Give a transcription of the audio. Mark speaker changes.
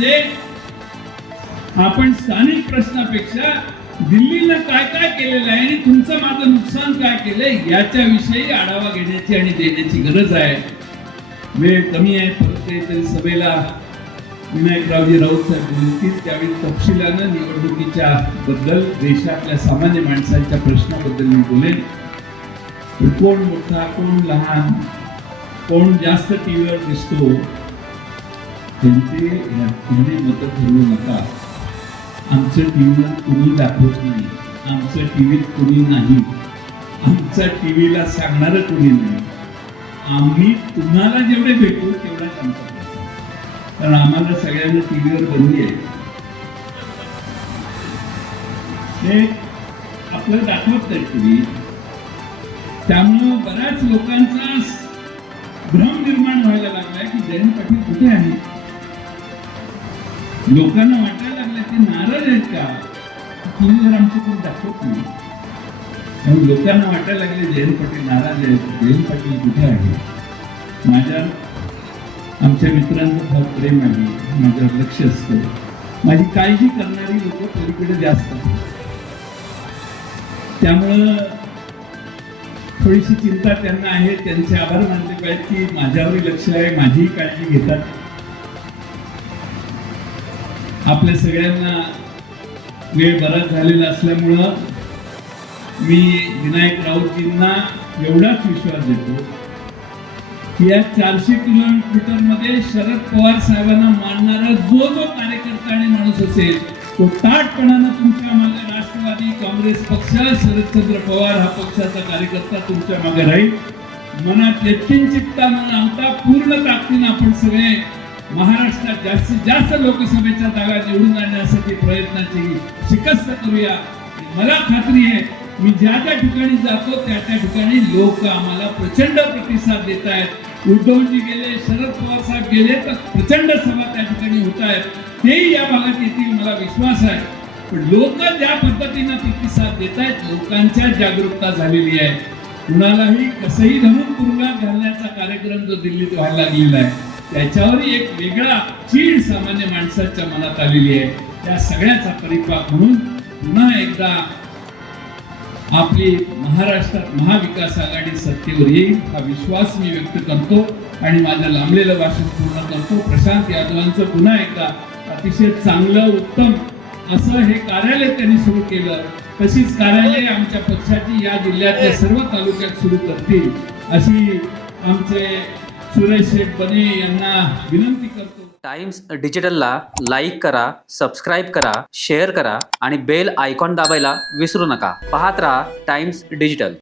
Speaker 1: मध्ये आपण स्थानिक प्रश्नापेक्षा दिल्लीनं काय काय केलेलं आहे आणि तुमचं माझं नुकसान काय केलंय याच्याविषयी आढावा घेण्याची आणि देण्याची गरज आहे. वेळ कमी आहे परत तरी सभेला. विनायकरावजी राऊत साहेब बोलतील त्यावेळी तपशिलानं निवडणुकीच्या बद्दल देशातल्या सामान्य माणसांच्या प्रश्नाबद्दल मी बोलेन. कोण मोठा कोण लहान कोण जास्त टीव्हीवर दिसतो त्यांचे यामध्ये मतं ठरवू नका. आमचं टीव्हीवर कुणी दाखवत नाही. आमचं टीव्हीत कुणी नाही. आमच्या टीव्हीला सांगणारं कुणी नाही. आम्ही तुम्हाला जेवढे भेटू तेवढाच आमचा कारण आम्हाला सगळ्यांना टीव्हीवर बंदी आहे हे आपलं दाखवत नाही टीव्ही त्यामुळं बऱ्याच लोकांचा भ्रम निर्माण व्हायला लागलाय की जयंत पाटील कुठे आहे लोकांना वाटायला लागलं ते नाराज आहेत का? टीव्हीवर आमचे कोण दाखवत नाही. म्हणून लोकांना वाटायला लागले जयंत पाटील नाराज आहेत जयंत पाटील कुठे आहे? माझ्या आमच्या मित्रांचं फार प्रेम आहे माझ्यावर लक्ष असतं. माझी काळजी करणारी लोक पलीकडे जास्त त्यामुळं थोडीशी चिंता त्यांना आहे त्यांचे आभार मानले पाहिजे की माझ्यावरही लक्ष आहे माझीही काळजी घेतात. आपल्या सगळ्यांना वेळ बराच झालेला असल्यामुळं मी विनायक राऊतजींना एवढाच विश्वास देतो की या चारशे किलोमीटरमध्ये शरद पवार साहेबांना मानणारा जो जो कार्यकर्ता आणि माणूस असेल तो ताटपणानं तुमच्या मागे राष्ट्रवादी काँग्रेस पक्ष शरदचंद्र पवार हा पक्षाचा कार्यकर्ता तुमच्या मागे राहील. मनात यत्किंचित्ता न आणता पूर्ण ताकदीनं आपण सगळे महाराष्ट्रात जास्तीत जास्त लोकसभेच्या जागा निवडून आणण्यासाठी प्रयत्नाची शिकस्त करूया. मला खात्री आहे मी ज्या त्या ठिकाणी जातो त्या त्या ठिकाणी लोक आम्हाला प्रचंड प्रतिसाद देत आहेत उद्धवजी गेले शरद पवार साहेब गेले तर प्रचंड सभा त्या ठिकाणी होत आहेत तेही या भागात येतील मला विश्वास आहे. पण लोक ज्या पद्धतीनं प्रतिसाद देत आहेत लोकांच्या जागरूकता झालेली आहे. कुणालाही कसंही धमून तुरुंगात घालण्याचा कार्यक्रम जो दिल्लीत व्हायला लागलेला आहे. त्याच्यावर एक वेगळा चीड सामान्य माणसाच्या मनात आलेली आहे. त्या सगळ्याचा परिपाक म्हणून पुन्हा एकदा आपली महाराष्ट्रात महाविकास आघाडी सत्तेवर येईल हा विश्वास मी व्यक्त करतो आणि माझं लांबलेलं भाषण पूर्ण करतो. प्रशांत यादवांचं पुन्हा एकदा अतिशय चांगलं उत्तम असं हे कार्यालय त्यांनी सुरू केलं. तशीच कार्यालय आमच्या पक्षाची या जिल्ह्यातल्या सर्व तालुक्यात सुरू करतील अशी आमचे सुरेश बने यांना विनंती करतो.
Speaker 2: टाइम्स डिजिटलला लाईक करा सबस्क्राईब करा शेअर करा आणि बेल आयकॉन दाबायला विसरू नका. पाहत राहा टाइम्स डिजिटल.